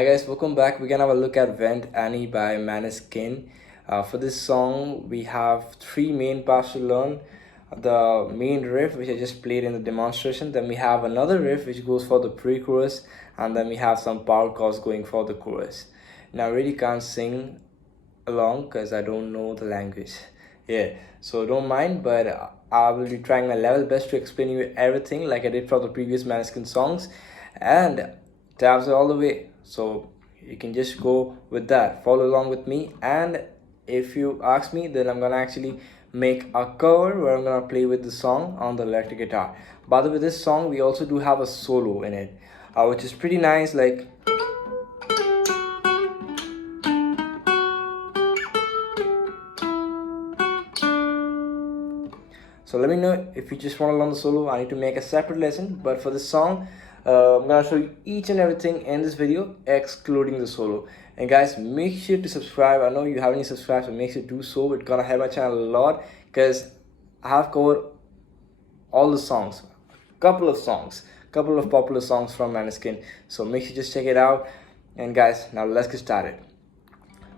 Hi guys, welcome back. We're gonna have a look at Vent Annie by Måneskin. For this song, we have three main parts to learn. The main riff, which I just played in the demonstration. Then we have another riff, which goes for the pre-chorus. And then we have some power chords going for the chorus. Now, I really can't sing along because I don't know the language. Yeah, so don't mind, but I will be trying my level best to explain you everything like I did for the previous Måneskin songs. And tabs are all the way, so you can just go with that, follow along with me. And if you ask me, then I'm gonna actually make a cover where I'm gonna play with the song on the electric guitar. By the way, this song we also do have a solo in it, which is pretty nice. Like, so let me know if you just want to learn the solo. I need to make a separate lesson, but for this song, I'm gonna show you each and everything in this video, excluding the solo. And guys, make sure to subscribe. I know you haven't subscribed, so make sure to do so. It's gonna help my channel a lot because I have covered all the songs, couple of popular songs from Måneskin. So make sure just check it out. And guys, now let's get started.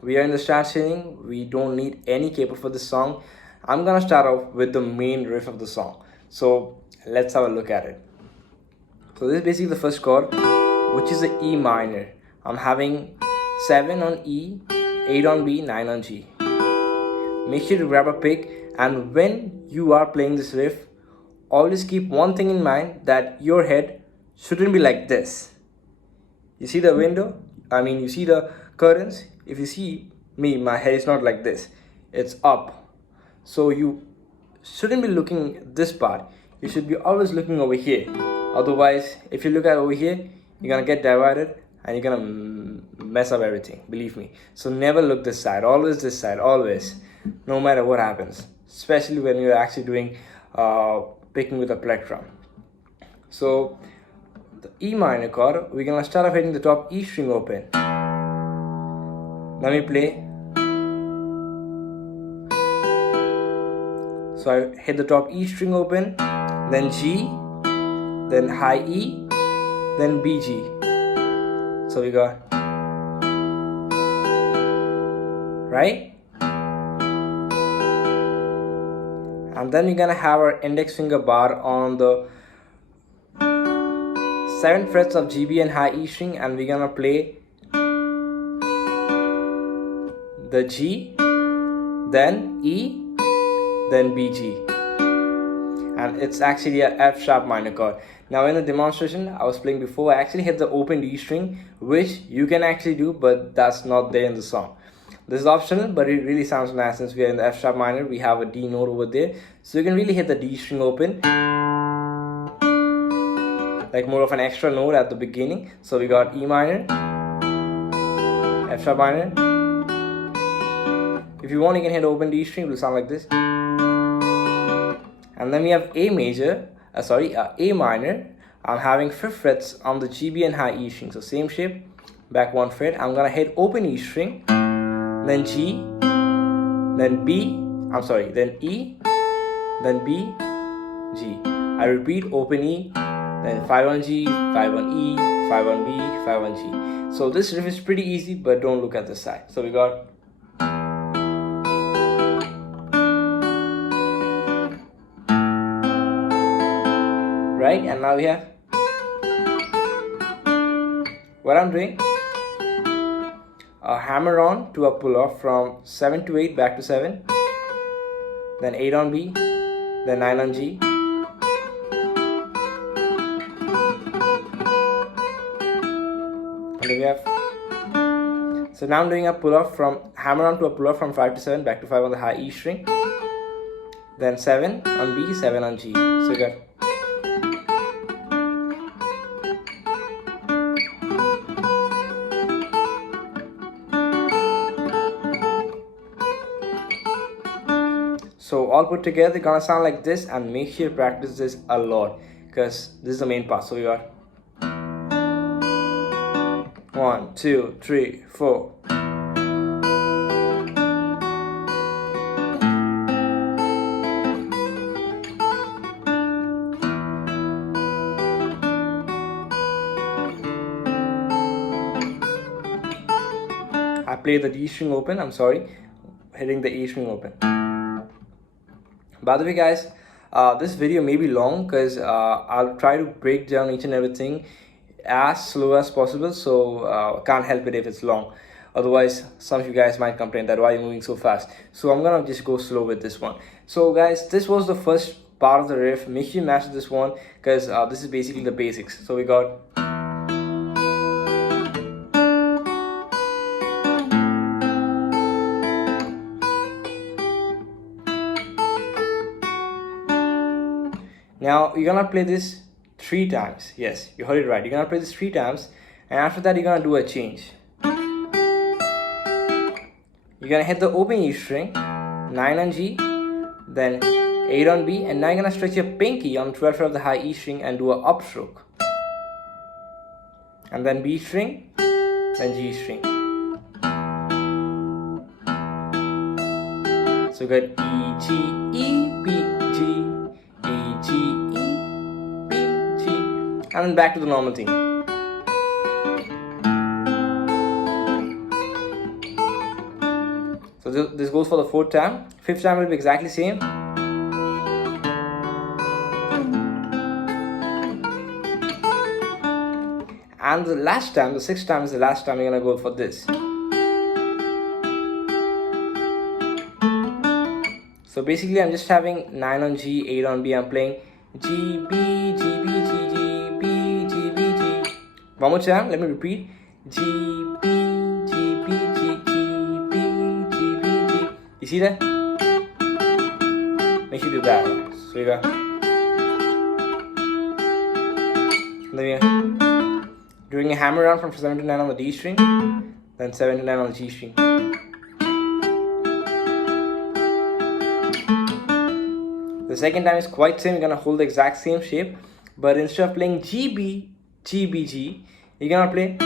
We are in the start string. We don't need any capo for this song. I'm gonna start off with the main riff of the song. So let's have a look at it. So this is basically the first chord, which is the E minor. I'm having 7 on E, 8 on B, 9 on G. Make sure to grab a pick, and when you are playing this riff, always keep one thing in mind, that your head shouldn't be like this. You see the window? You see the curtains? If you see me, my head is not like this. It's up. So you shouldn't be looking this part. You should be always looking over here. Otherwise, if you look at over here, you're gonna get divided and you're gonna mess up everything, believe me. So never look this side, always this side, always, no matter what happens, especially when you're actually doing picking with a plectrum. So the E minor chord, we're gonna start off hitting the top E string open. Let me play. So I hit the top E string open, then G, then high E, then B, G. So we got, right? And then we're gonna have our index finger bar on the 7 frets of G, B and high E string, and we're gonna play the G, then E, then B, G. And it's actually a F sharp minor chord. Now in the demonstration I was playing before, I actually hit the open D string, which you can actually do, but that's not there in the song. This is optional, but it really sounds nice. Since we are in the F sharp minor, we have a D note over there, so you can really hit the D string open, like more of an extra note at the beginning. So we got E minor, F sharp minor. If you want, you can hit open D string, it will sound like this. And then we have A minor. I'm having 5th frets on the G, B and high E string. So same shape, back 1 fret. I'm gonna hit open E string, then G, then then E, then B, G. I repeat, open E, then 5 on G, 5 on E, 5 on B, 5 on G. So this riff is pretty easy, but don't look at the side. So we got, right? And now we have, what I'm doing, a hammer on to a pull off from 7 to 8, back to 7, then 8 on B, then 9 on G, and then we have, so now I'm doing a pull off from hammer on to a pull off from 5 to 7, back to 5 on the high E string, then 7 on B, 7 on G. So you got, so all put together, they're gonna sound like this. And make sure you practice this a lot, because this is the main part. So we got 1, 2, 3, 4. play the D string open, I'm sorry, hitting the A string open. By the way guys, this video may be long because I'll try to break down each and everything as slow as possible, so can't help it if it's long. Otherwise some of you guys might complain that why you're moving so fast. So I'm gonna just go slow with this one. So guys, this was the first part of the riff. Make sure you master this one because this is basically the basics. So we got now you're gonna play this 3 times. Yes, you heard it right. You're gonna play this 3 times, and after that you're gonna do a change. You're gonna hit the open E string, 9 on G, then 8 on B, and now you're gonna stretch your pinky on 12th fret of the high E string and do a upstroke. And then B string, then G string. So you got E, G, E, B, G, E, G, E, B, G, and then back to the normal thing. So this goes for the 4th time. 5th time will be exactly same. And the last time, the 6th time is the last time you're gonna go for this. So basically I'm just having 9 on G, 8 on B. I'm playing G, B, G, B, G, G, B, G, B, G. One more time, let me repeat. G, B, G, B, G, G, B, G, B, G. You see that? Make sure you do that. So you got. Then you're doing a hammer round from 7 to 9 on the D string, then 7 to 9 on the G string. The second time is quite same. You're gonna hold the exact same shape, but instead of playing G, B, G, B, G, you're gonna play.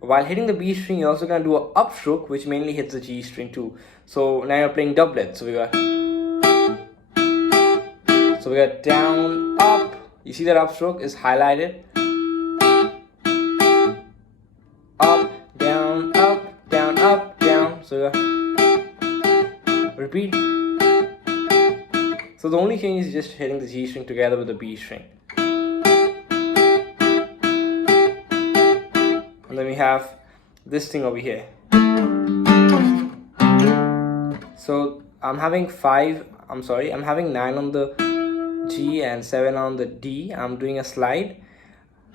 While hitting the B string, you're also gonna do an upstroke, which mainly hits the G string too. So now you're playing doublet. So we got down, up. You see that upstroke is highlighted. Up, down, up, down, up, down. So we got repeat. So the only change is just hitting the G string together with the B string. And then we have this thing over here. So I'm having 9 on the G and 7 on the D. I'm doing a slide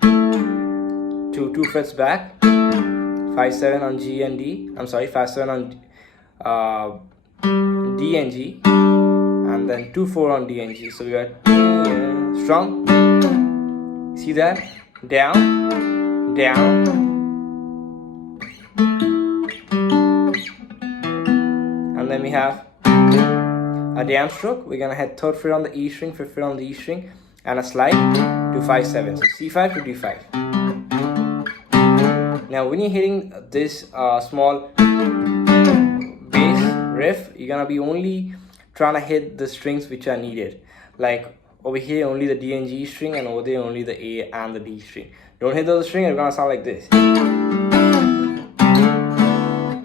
to 2 frets back, 5, 7 on G and D. 5, 7 on D and G, and then 2, 4 on D and G. So we got strum. See that? Down, down. And then we have a down stroke. We're gonna hit 3rd fret on the E string, 5th fret on the E string, and a slide to 5, 7. So C5 to D5. Now when you're hitting this small bass riff, you're gonna be only trying to hit the strings which are needed. Like over here only the D and G string, and over there only the A and the D string. Don't hit the other string, it's gonna sound like this,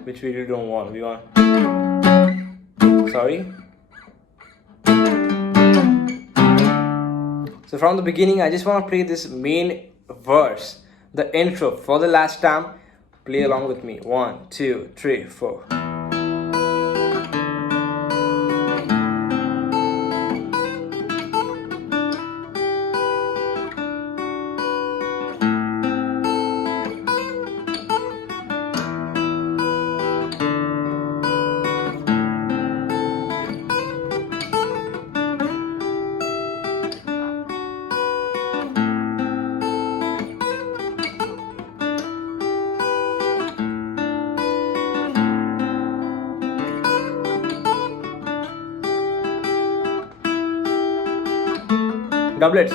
which we really don't want. We want, sorry. So from the beginning, I just want to play this main verse, the intro for the last time. Play along with me. 1, 2, 3, 4. Doublets.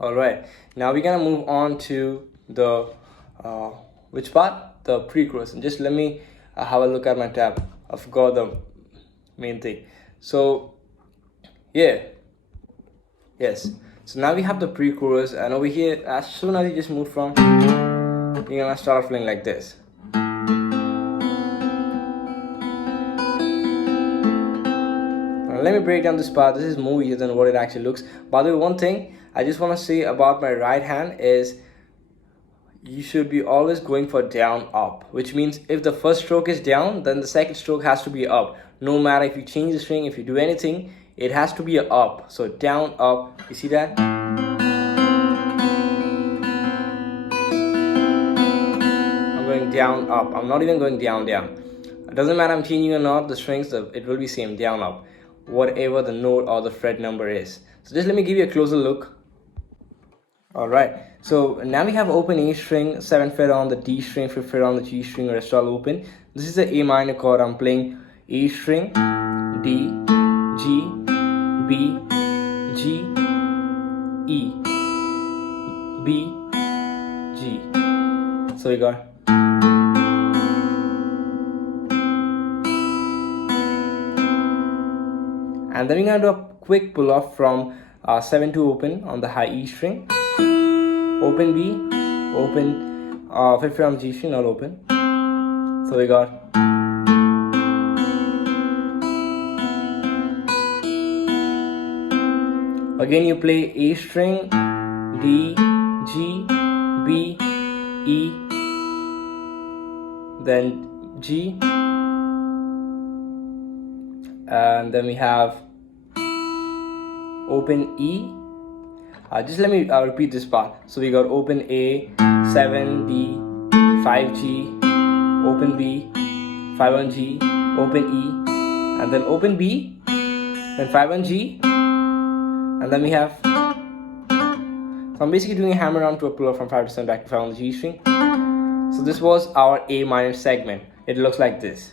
Alright, now we're gonna move on to the which part? The pre-chorus. And just let me have a look at my tab. I forgot the main thing. So yeah, Yes. So now we have the pre-chorus, and over here, as soon as you just move from, you're gonna start playing like this. Now let me break down this part. This is more easier than what it actually looks. By the way, one thing I just want to say about my right hand is you should be always going for down up, which means if the first stroke is down, then the second stroke has to be up. No matter if you change the string, if you do anything, it has to be a up. So down, up, you see that? I'm going down, up. I'm not even going down, down. It doesn't matter I'm changing or not, the strings, it will be same, down, up, whatever the note or the fret number is. So just let me give you a closer look. Alright, so now we have open A string, 7th fret on the D string, 5th fret on the G string, rest all open. This is the A minor chord. I'm playing A string, D, G, B, G, E, B, G. So we got. And then we're going to do a quick pull off from 7 to open on the high E string. Open B, open 5th fret on the G string, not open. So we got. Again you play A string, D, G, B, E, then G, and then we have open E. Just let me repeat this part. So we got open A, 7, D, 5, G, open B, 5 on G, open E, and then open B, then 5 on G, and then we have. So I'm basically doing a hammer down to a pull up from 5 to 7 back to 5 on the G string. So this was our A minor segment. It looks like this.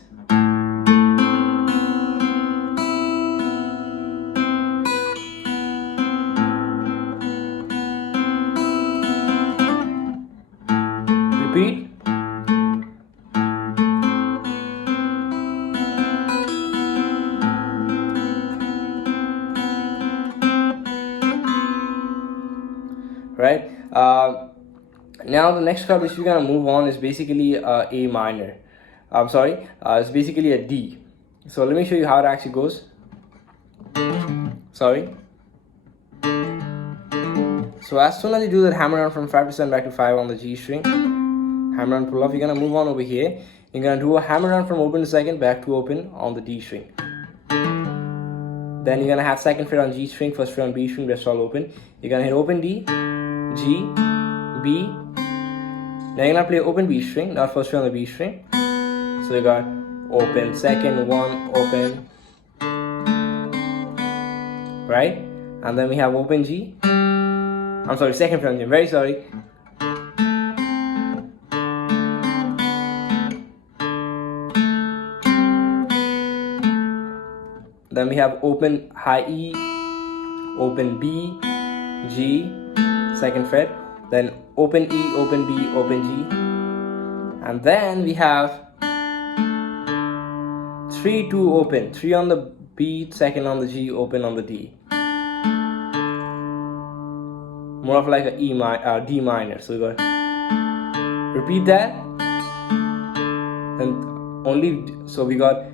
Repeat. Right. Now the next chord which we're gonna move on is basically A minor. I'm sorry. It's basically a D. So let me show you how it actually goes. Sorry. So as soon as you do that hammer down from 5 to 7 back to 5 on the G string, hammer down pull off, you're gonna move on over here. You're gonna do a hammer down from open to second back to open on the D string. Then you're gonna have 2nd fret on G string, 1st fret on B string, rest all open. You're gonna hit open D, G, B. Now you're gonna play open B string, not 1st fret on the B string. So you got open, 2nd, 1, open, right? And then we have open G. I'm sorry, 2nd fret on G. I'm very sorry. Then we have open high E, open B, G, 2nd fret, then open E, open B, open G, and then we have 3, 2 open, 3 on the B, 2nd on the G, open on the D. More of like a D minor. So we got. Repeat that, and only so we got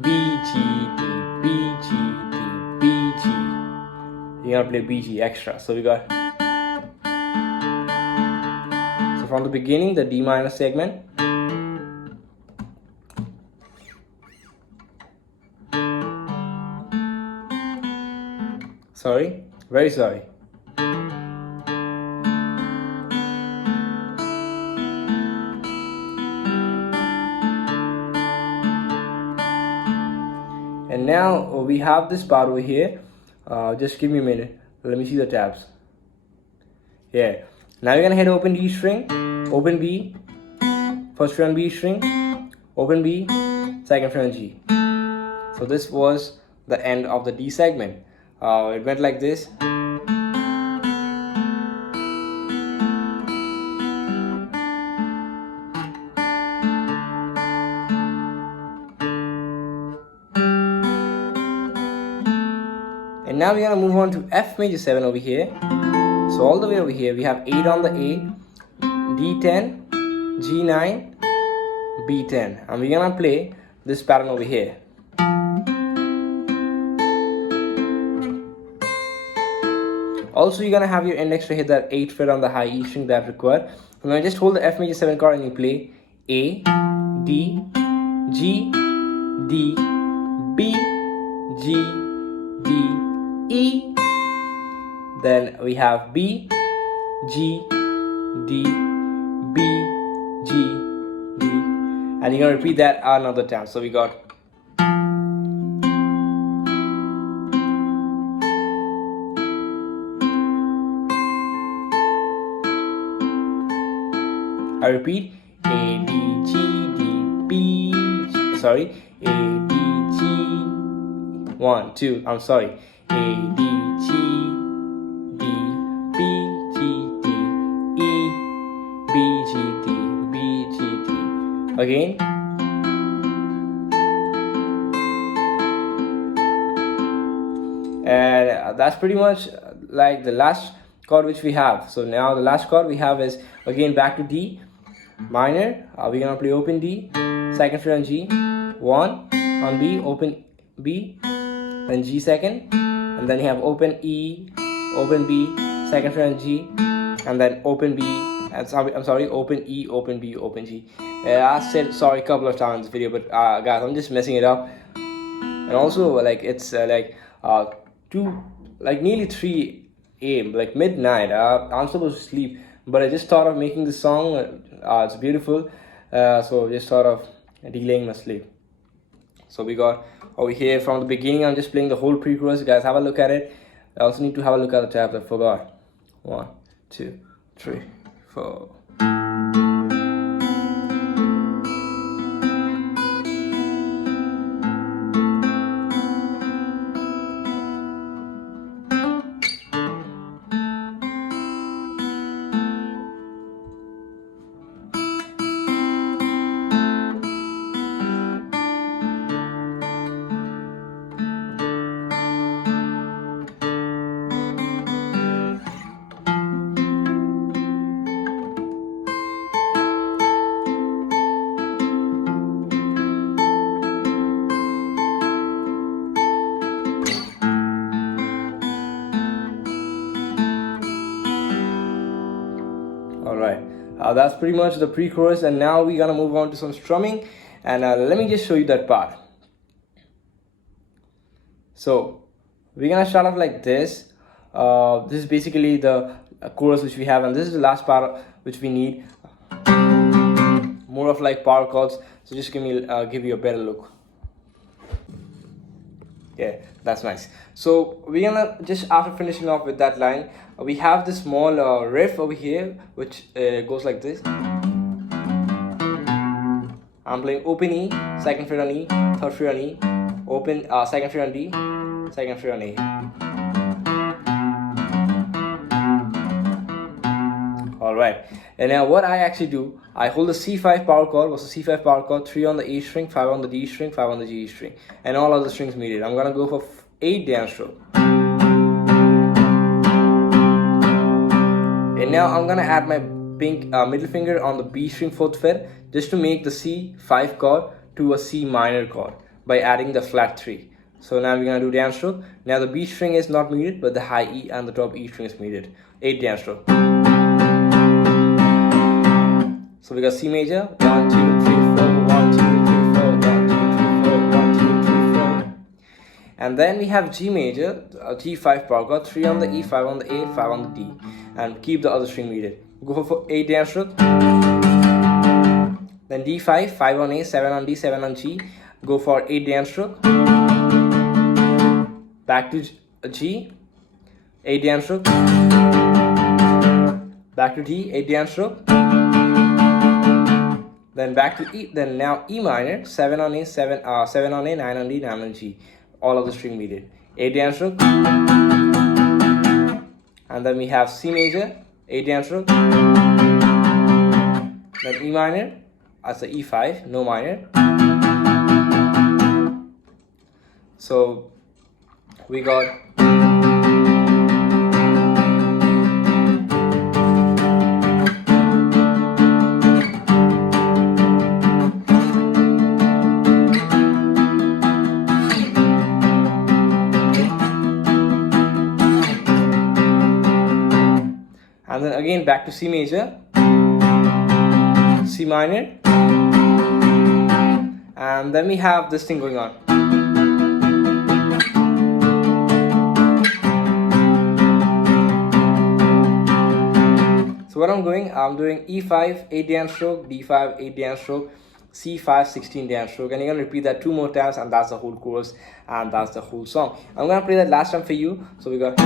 B, G, D, B, G, D, B, G. You're gonna play B, G extra. So we got. So from the beginning, the D minor segment. Sorry, very sorry. And now we have this part over here. Just give me a minute. Let me see the tabs. Yeah. Now you're gonna hit open D string, open B, 1st fret on B string, open B, 2nd fret on G. So this was the end of the D segment. It went like this. And now we're gonna move on to F major 7 over here. So all the way over here, we have 8 on the A, D10, G9, B10, and we're gonna play this pattern over here. Also, you're gonna have your index to hit that 8th fret on the high E string that required. I'm gonna just hold the F major 7 chord and you play A, D, G, D, B, G, D, E. Then we have B, G, D, B, G, D, and you're gonna repeat that another time. So we got I repeat A, D, G, D, B, sorry, A, D, G, 1, 2, I'm sorry, A, D, G, D, B, G, D, E, B, G, D, B, G, D. Again. And that's pretty much like the last chord which we have. So now the last chord we have is again back to D minor. We're gonna play open D, second fret on G, 1 on B, open B, then G second, and then you have open E, open B, second fret on G, and then open B. I'm sorry, open E, open B, open G. I said sorry a couple of times in this video, but guys, I'm just messing it up. And also like it's nearly 3 a.m. like midnight. I'm supposed to sleep, but I just thought of making this song. It's beautiful, so just thought of delaying my sleep. So we got over here from the beginning. I'm just playing the whole pre-chorus. Guys, have a look at it. I also need to have a look at the tabs. I forgot. 1, 2, 3, 4. Alright, that's pretty much the pre-chorus, and now we're gonna move on to some strumming, and let me just show you that part. So we're gonna start off like this. This is basically the chorus which we have, and this is the last part which we need more of like power chords. So just give you a better look. Yeah, that's nice. So we're gonna just, after finishing off with that line, we have this small riff over here which goes like this. I'm playing open E, second fret on E, third fret on E, open second fret on D, second fret on A. Alright, and now what I actually do, I hold the C5 power chord. What's the C5 power chord? 3 on the E string, 5 on the D string, 5 on the G string, and all other strings muted. I'm gonna go for 8 downstroke. And now I'm gonna add my pink middle finger on the B string 4th fret just to make the C5 chord to a C minor chord by adding the flat 3. So now we're gonna do downstroke. Now the B string is not muted, but the high E and the top E string is muted. 8 downstroke. So we got C major, 1, 2, 3, 4, 1, 2, 3, 4, 1, 2, 3, 4, 1, 2, 3, 4. And then we have G major, G5 power chord, 3 on the E, 5 on the A, 5 on the D, and keep the other string muted. Go for 8 downstroke. Then D5, 5 on A, 7 on D, 7 on G. Go for 8 downstroke. Back to G, 8 downstroke. Back to D, 8 downstroke. Then back to E, then now E minor, 7 on A, 7 on A, 9 on D, 9 on G. All of the string muted. 8 downstroke. And then we have C major, 8 downstroke. Then E minor, as the E5, no minor. So we got again back to C major, C minor, and then we have this thing going on. So what I'm doing E5 8 dance stroke, D5 8 dance stroke, C5 16 dance stroke, and you're gonna repeat that 2 more times, and that's the whole chorus, and that's the whole song. I'm gonna play that last time for you. So we got.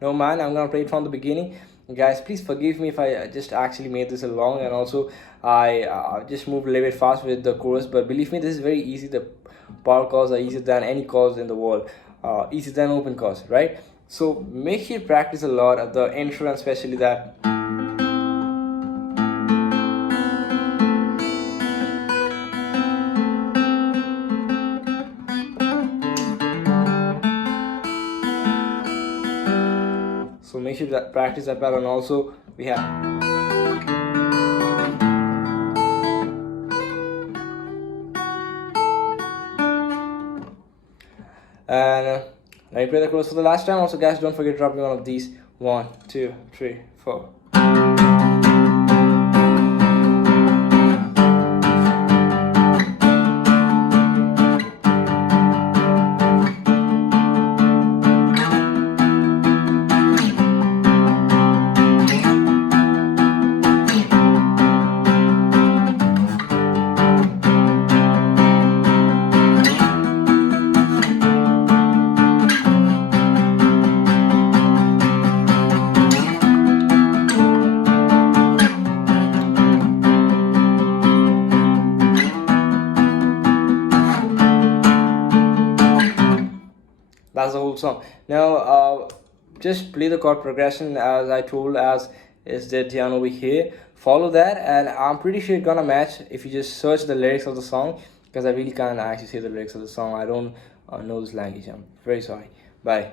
No man, I'm gonna play it from the beginning. Guys, please forgive me if I just actually made this a long, and also I just moved a little bit fast with the chorus, but believe me, this is very easy. The power chords are easier than any chords in the world, easier than open chords, right? So make sure you practice a lot at the intro, and especially that. So make sure that practice that well, and also we have. And let me play the chorus for the last time. Also, guys, don't forget to drop me one of these. 1, 2, 3, 4. That's the whole song. Now just play the chord progression as I told, as is the down over here. Follow that, and I'm pretty sure it's gonna match if you just search the lyrics of the song, because I really can't actually say the lyrics of the song. I don't know this language. I'm very sorry. Bye.